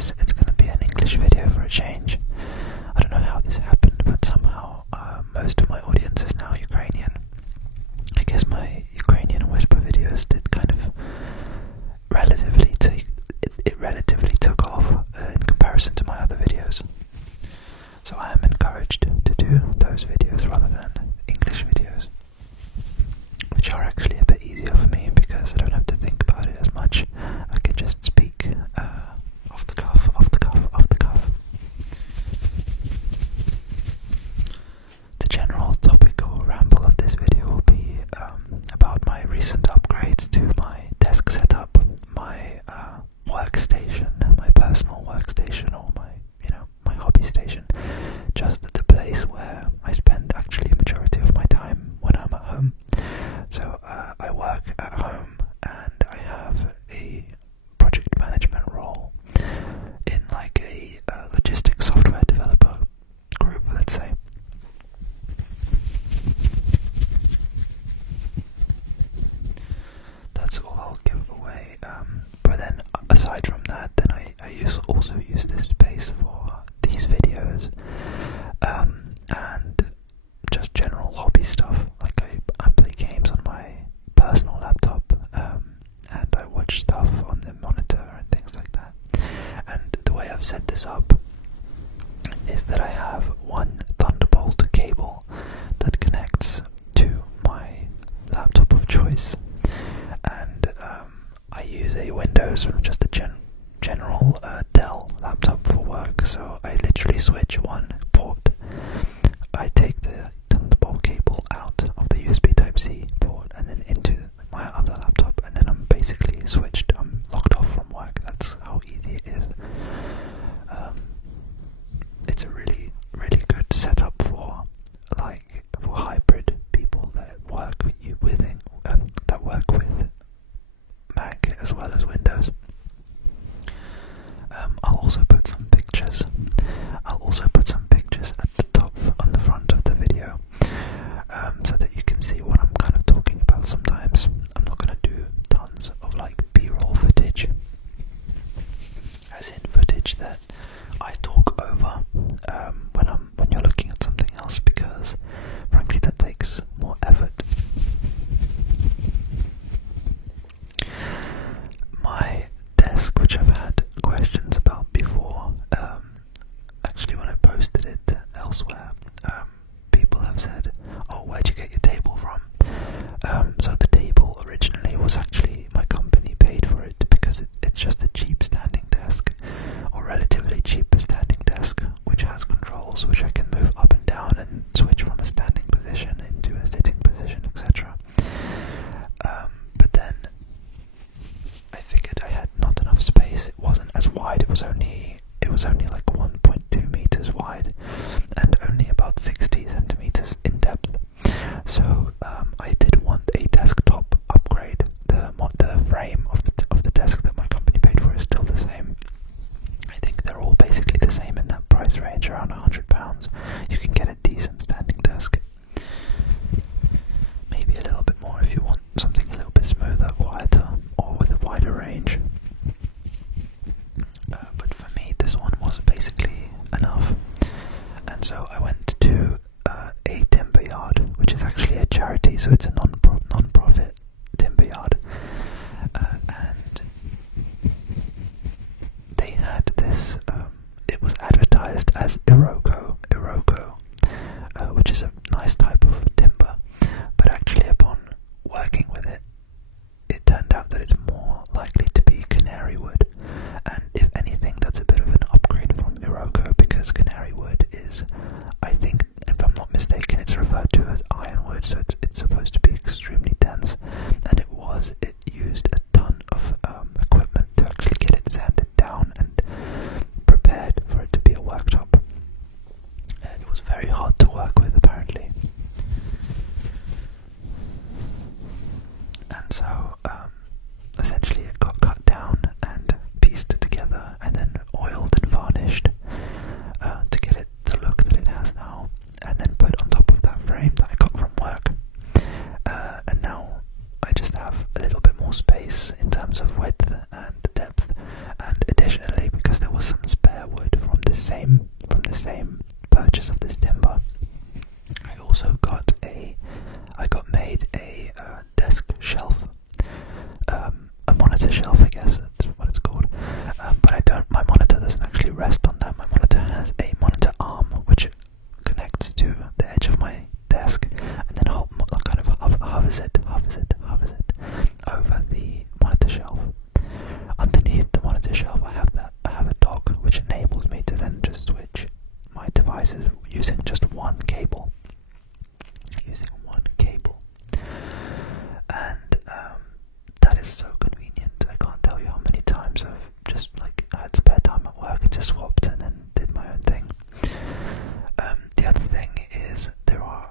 this, it's going to be an English video for a change. I don't know how this happened, but somehow most of my audience is now Ukrainian. I guess my Ukrainian whisper videos did kind of relatively took off in comparison to my other videos. So I am encouraged to do those videos rather than English videos, which are actually a bit easier for me because I don't have to think about it as much. I can just speak off the cuff. The general topic or ramble of this video will be about my recent upgrades to my desk setup, my workstation, my personal workstation, or my hobby station, just the place where I spend actually a majority of my time when I'm at home. So I work at home and I have a project management role in like a logistics software developer group, let's say. That's all I'll give away. But then aside from that, then I also use this space for these videos and just general hobby stuff. Like I play games on my personal laptop and I watch stuff on the monitor and things like that. And the way I've set this up is that I have one Thunderbolt cable that connects to my laptop of choice, and I use a Windows, just a general Dell laptop for work, so I literally switch one port. I take the Thunderbolt cable out of the USB Type-C port and then into my other laptop, and then I'm basically switched. I'm locked off from work. That's how easy it is. It's a really, really good setup for hybrid people that work with Mac as well as Windows. I'll also put some pictures at the top on the front of the video, so that you can see what I'm kind of talking about. Sometimes I'm not going to do tons of like B-roll footage, as in footage that I talk over when you're looking at something else, because frankly that takes more effort. My desk, which I've had questions about before, actually when I posted it elsewhere, people have said, oh, where'd you get your table from? So the table originally was actually, my company paid for it because it's just a cheap standing desk, or relatively cheap standing desk, which has controls which I can move up and down and switch from a standing position into a sitting position, etc. But then I figured I had not enough space. It wasn't as wide. It was only like 1.2 meters wide and only about 60 centimeters in depth. So I did want a desktop upgrade. The frame of the desk that my company paid for is still the same. I think they're all basically the same in that price range, around £100. You can get a decent standing desk. Maybe a little bit more if you want something a little bit smoother, quieter, or with a wider range. But for me, this one was basically enough. And so I went to a timber yard, which is actually a charity, so it's a non-profit timber yard. And they had this, it was advertised as Iroko, which is a nice type of timber, but actually upon working with it, it turned out that it's more likely to be canary wood, and if anything that's a bit of an upgrade from Iroko, because canary wood is, I think, if I'm not mistaken, it's referred to as ironwood, so it's supposed to be extremely dense, and it used a ton of equipment to actually get it sanded down and prepared for it to be a worktop. It was very hard to work with, apparently. And so essentially it got cut down and pieced together and then oiled and varnished to get it the look that it has now, and then put on top of that frame that I got from work. And now I just have a little bit more space in terms of width and depth, and additionally, because there was some hovers it over the monitor shelf. Underneath the monitor shelf I have a dock which enables me to then just switch my devices using just one cable. And that is so convenient. I can't tell you how many times I've just I had spare time at work and just swapped and then did my own thing. The other thing is there are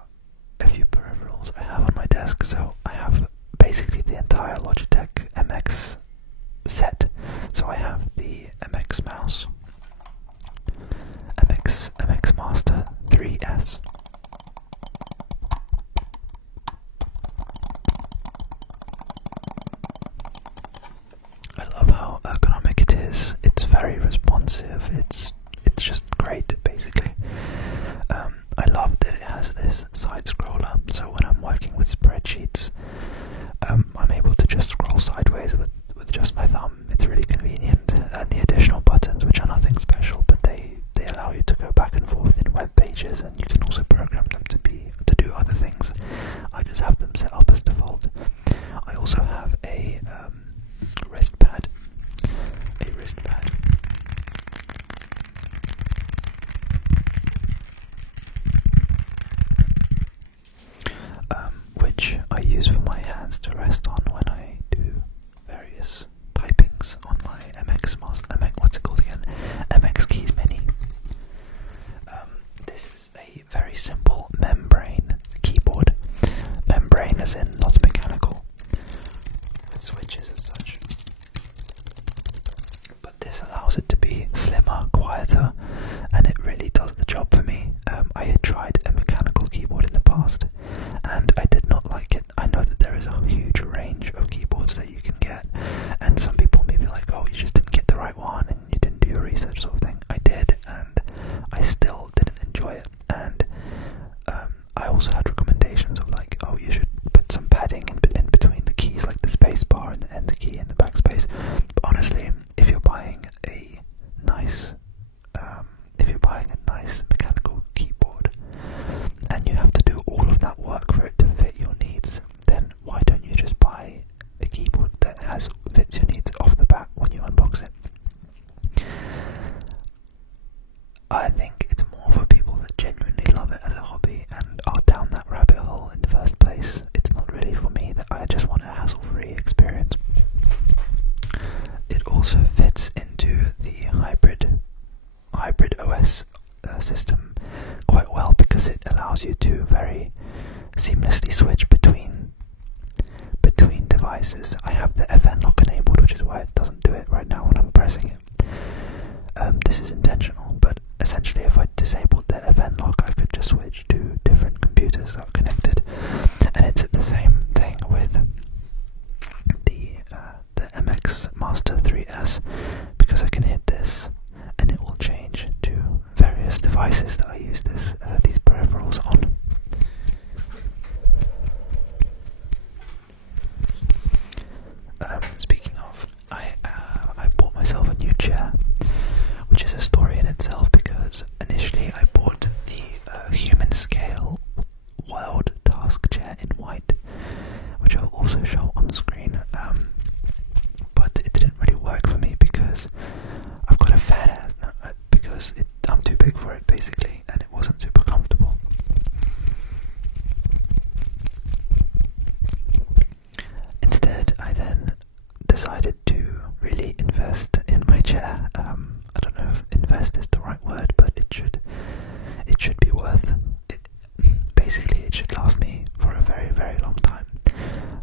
a few peripherals I have on my desk. So I have basically the entire Logitech MX set. So I have the MX mouse, MX Master 3S. I love how ergonomic it is. It's very responsive. It's just great, basically. I love that it has this side scroller. So when I'm working with spreadsheets, I'm able to just scroll sideways with just my thumb. It's really convenient. And the additional buttons, which are nothing special, but they allow you to go back and forth in web pages, and you can also program them to do other things. I just have them set up as default. I also have a wrist pad. Which I use for my hands to rest on when I do various typings on my MX Keys Mini. This is a very simple membrane keyboard. Membrane as in not mechanical, with switches as such. But this allows it to be slimmer, quieter, and it really does the job for me. I had tried a mechanical keyboard in the past, and I did not like it. I know that there is a huge range of keyboards that you can get, and some people may be like, oh, you just didn't get the right one, and you didn't do your research sort of thing. I did, and I still didn't enjoy it. And I also had recommendations of like, oh, you should put some padding in between the keys, like the space bar and the enter key and the backspace. But honestly, if you're buying a nice mechanical keyboard and you have to do all of that work for it to fit your needs, then why don't you just buy a keyboard that fits your needs off the bat when you unbox it? I think it's more for people that genuinely love it as a hobby and are down that rabbit hole in the first place. It's not really for me. That I just want a hassle-free experience. It also fits into the hybrid OS system quite well, because it allows you to very seamlessly switch between devices. I have the FN lock enabled, which is why it doesn't do it right now when I'm pressing it. This is intentional, but essentially if I disabled the FN lock, I could just switch to different computers that are connected. And it's the same thing with the MX Master 3S, because I can hit this and it will change to various devices that I use these peripherals on. Speaking of, I bought myself a new chair, which is a story in itself, because initially I bought the human scale world task chair in white, which I'll also show on the screen, but it didn't really work for me because I've got a fat ass, because I'm too big for it basically, and it wasn't super comfortable. Instead, I then decided to really invest in my chair. I don't know if invest is the right word, but it should be worth it. Basically, it should last me for a very, very long time.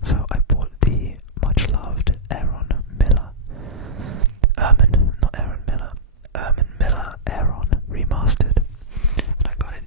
So I bought the much loved Aaron Miller Aeron remastered, and I got it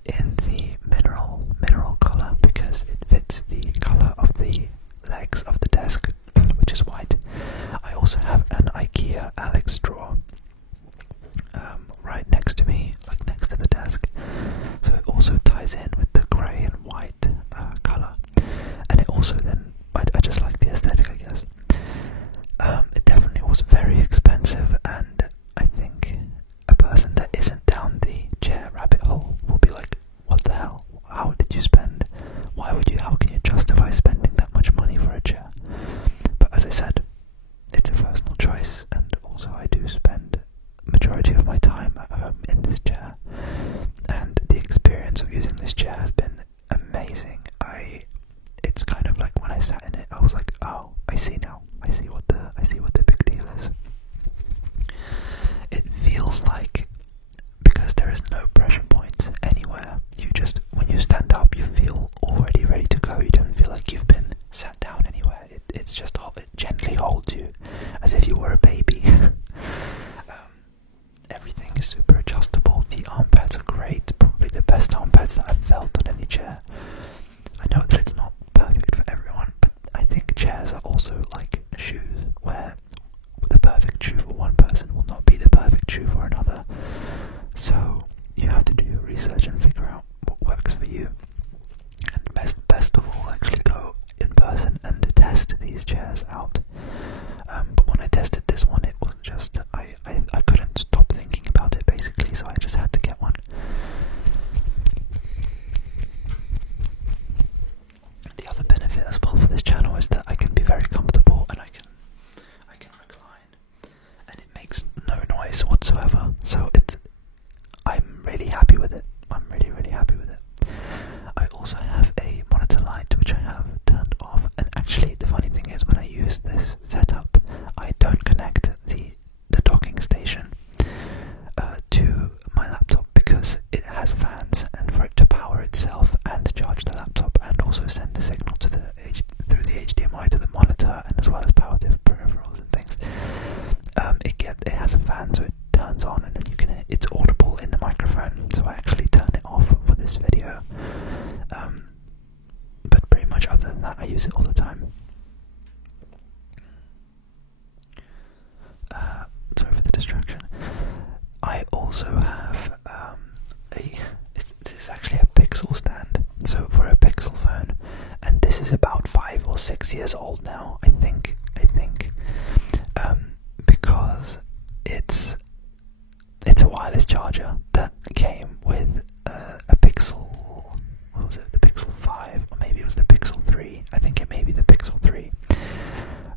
as if you were a baby. Everything is super adjustable. The arm pads are great, probably the best arm pads that I've felt on any chair. I know that it's not perfect for everyone, but I think chairs are also like shoes, where the perfect shoe for one person will not be the perfect shoe for another. So you have to do your research and figure out what works for you. And best of all, actually go in person and test these chairs out. But when I tested this one, it was just, I couldn't stop thinking about it basically, so I just had to get one. The other benefit as well for this channel is that I can be very comfortable and I can recline, and it makes no noise whatsoever. So I'm really happy with it. I'm really happy with it. I also have a monitor light which I have turned off, and actually the funny thing is when I use this setup, I don't connect the docking station to my laptop because it has fans, and for it to power itself and charge the laptop and also send the signal to through the HDMI to the monitor, and as well as power the peripherals and things, it has a fan, so it turns on and then it's audible in the microphone, so I actually turn it off for this video. But pretty much other than that, I use it all the time. Sorry for the distraction. I also have this is actually a Pixel stand, so for a Pixel phone, and this is about 5 or 6 years old now, I think, because it's a wireless charger that came with a Pixel, what was it, the Pixel 5, or maybe it was the Pixel 3, I think it may be the Pixel 3,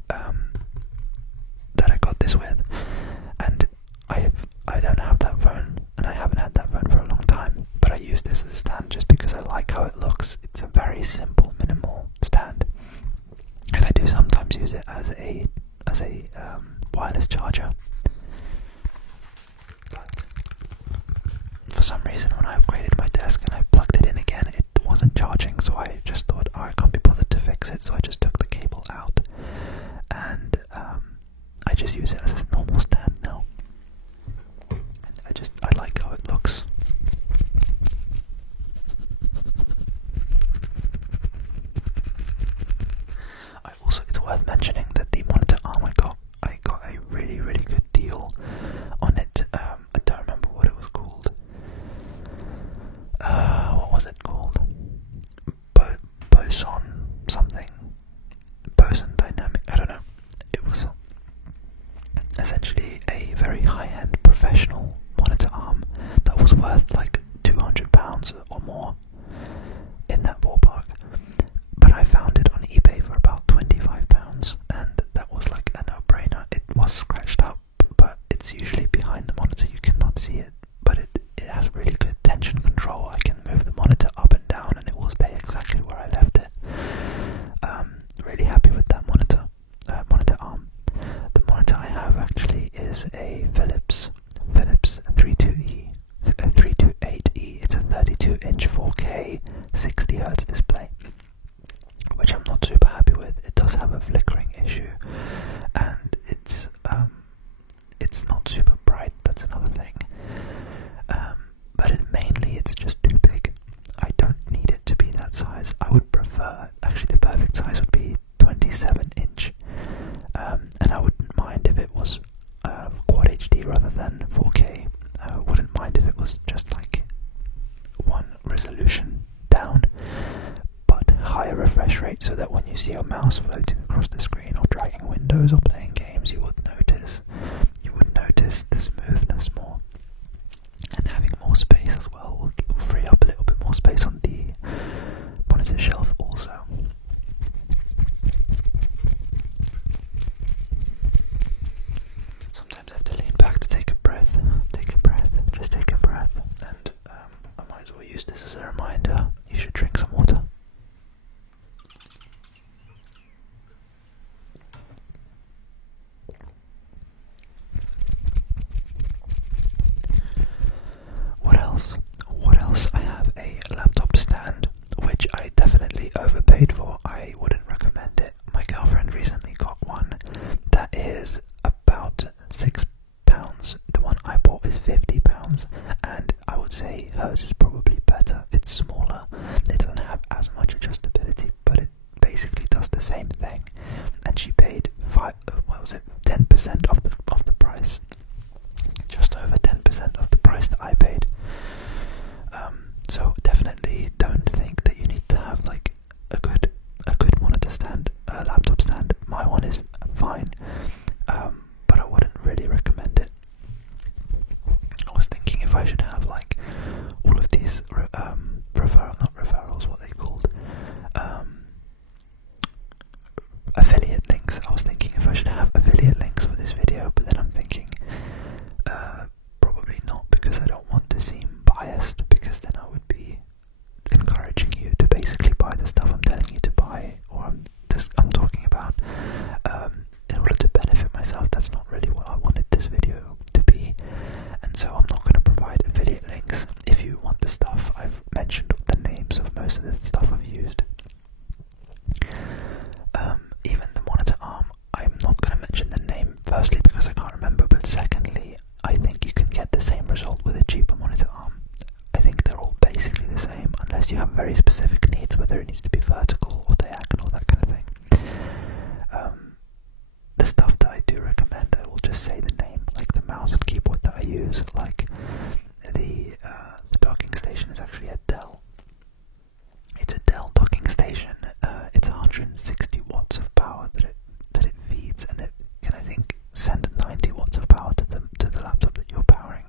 that I got this with, and I don't have that phone, and I haven't had that phone for a long time, but I use this as a stand just because I like how it looks. It's a very simple, minimal stand, and I do sometimes use it as a wireless charger. But for some reason, when I upgraded my desk and I plugged it in again, it wasn't charging, so I just thought, I can't be bothered to fix it, so I just took the cable out, and I just use it as a normal stand now. And I like how it looks. It's worth mentioning that the monitor arm I got a really good deal on it. I don't remember what it was called. What was it called? Boson something. Boson Dynamic. I don't know. It was essentially a very high-end professional monitor arm that was worth like £200 or more, in that ballpark. But I found it on eBay for about £25, and that was like a no-brainer. It was scratched up, but it's usually behind the monitor, you cannot see it, but it has really good tension control. I can move the monitor up and down and it will stay exactly where I left it. Really happy with that monitor arm. The monitor I have actually is a Philips 32E, 328E. It's a 32-inch 4K 60Hz display, which I'm not super happy with. It does have a flickering issue, and it's not super bright. That's another thing. But mainly it's just too big. I don't need it to be that size. I would prefer, actually the perfect size would be 27-inch, and I wouldn't mind if it was Quad HD rather than 4K. I wouldn't mind if it was just like one resolution down, but higher refresh rate, so that when you see your mouse floating across the screen or dragging windows or playing games, you would notice the smoothness more. And having more space as well will free up a little bit more space on the monitor shelf also. Sometimes I have to lean back to take a breath, just take a breath, and I might as well use this as a reminder, you should drink some water. actually paid 10% of the price, just over 10% of the price that I paid. So definitely don't think that you need to have like a good monitor stand, laptop stand. My one is fine, but I wouldn't really recommend it. I was thinking if I should have like all of these affiliate links. I was thinking if I should have affiliate links for this video, but then I'm thinking probably not, because I don't want to seem biased, because then I would be encouraging you to basically buy the stuff I'm telling you to buy, or I'm talking about, in order to benefit myself. That's not really what I wanted this video to be, and so I'm not going to provide affiliate links. If you want the stuff, I've mentioned the names of most of the stuff I've used. Even the monitor arm, I'm not going to mention the name, firstly because I can't remember, but secondly, I think you can get the same result with a cheaper monitor arm. I think they're all basically the same, unless you have very specific needs, whether it needs to be vertical or diagonal, that kind of thing. The stuff that I do recommend, I will just say the name, like the mouse and keyboard that I use, like the docking station is actually a Dell. It's a Dell docking station. It's 160 watts of power that it feeds, and it can, I think, send 90 watts of power to the laptop that you're powering.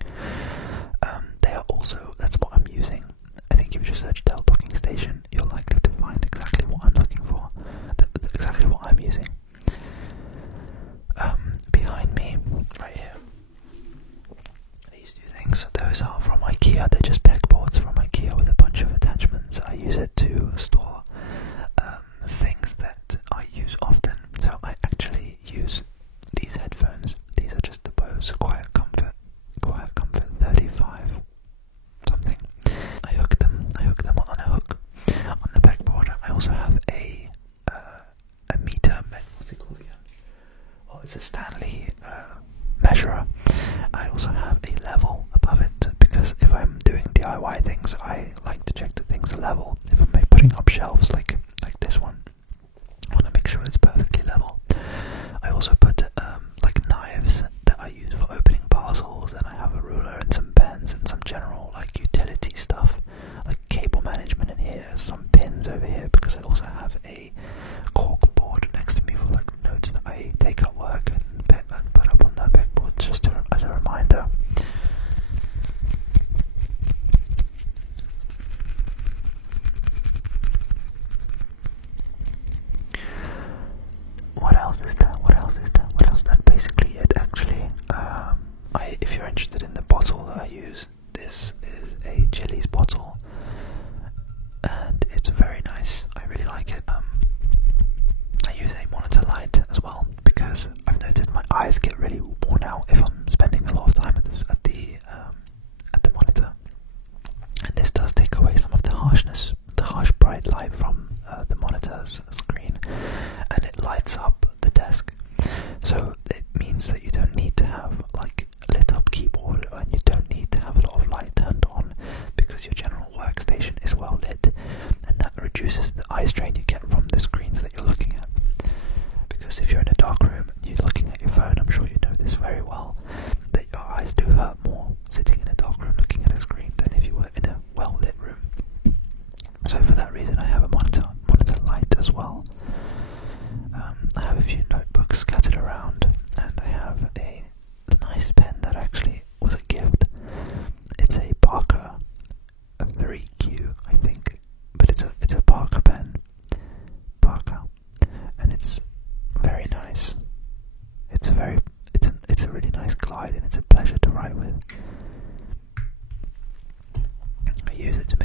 They are also, that's what I'm using. I think if you just search Dell docking station, you're likely to find exactly what I'm looking for, exactly what I'm using. Behind me, right here, these two things, those are from IKEA. They're just pegboards from IKEA with a bunch of attachments. I use it to store things that I use often. So I actually use these headphones. These are just the Bose Quiet Comfort 35 something. I hook them on a hook on the pegboard. I also have a meter. What's it called again? Oh, it's a Stanley measurer. I also have a level above it, because if I'm doing DIY things, I like to check that things are level. If I'm putting up shelves like this one, I want to make sure it's perfectly level. I also put like knives that I use for opening parcels, and I have a ruler and some pens and some general like utility stuff, like cable management in here, some pins over here, because I also have a cork board next to me for like notes that I take at work and put up on that pegboard, just as a reminder. What else is that? That's basically it, actually. If you're interested in the bottle that I use, this is a Chili's bottle, and it's very nice. I really like it. I use a monitor light as well, because I've noticed my eyes get really worn out if I'm spending a lot of time at the monitor, and this does take away some of the harshness, the harsh bright light from the monitor's screen, and it lights up the desk. So it means that you don't need to have like lit up keyboard, and you don't need to have a lot of light turned on, because your general workstation is well lit, and that reduces the eye strain you get from the screens that you're looking at. Because if you're in a dark room and you're looking at your phone, I'm sure you know this very well, that your eyes do hurt more sitting in a dark room looking at a screen than if you were in a well lit room. So for that reason, I have a monitor light as well. I have a few notebooks scattered around, and I have a nice pen that actually was a gift. It's a Parker 3Q, I think, but it's a Parker pen, and it's very nice. It's a really nice glide, and it's a pleasure to write with. I use it to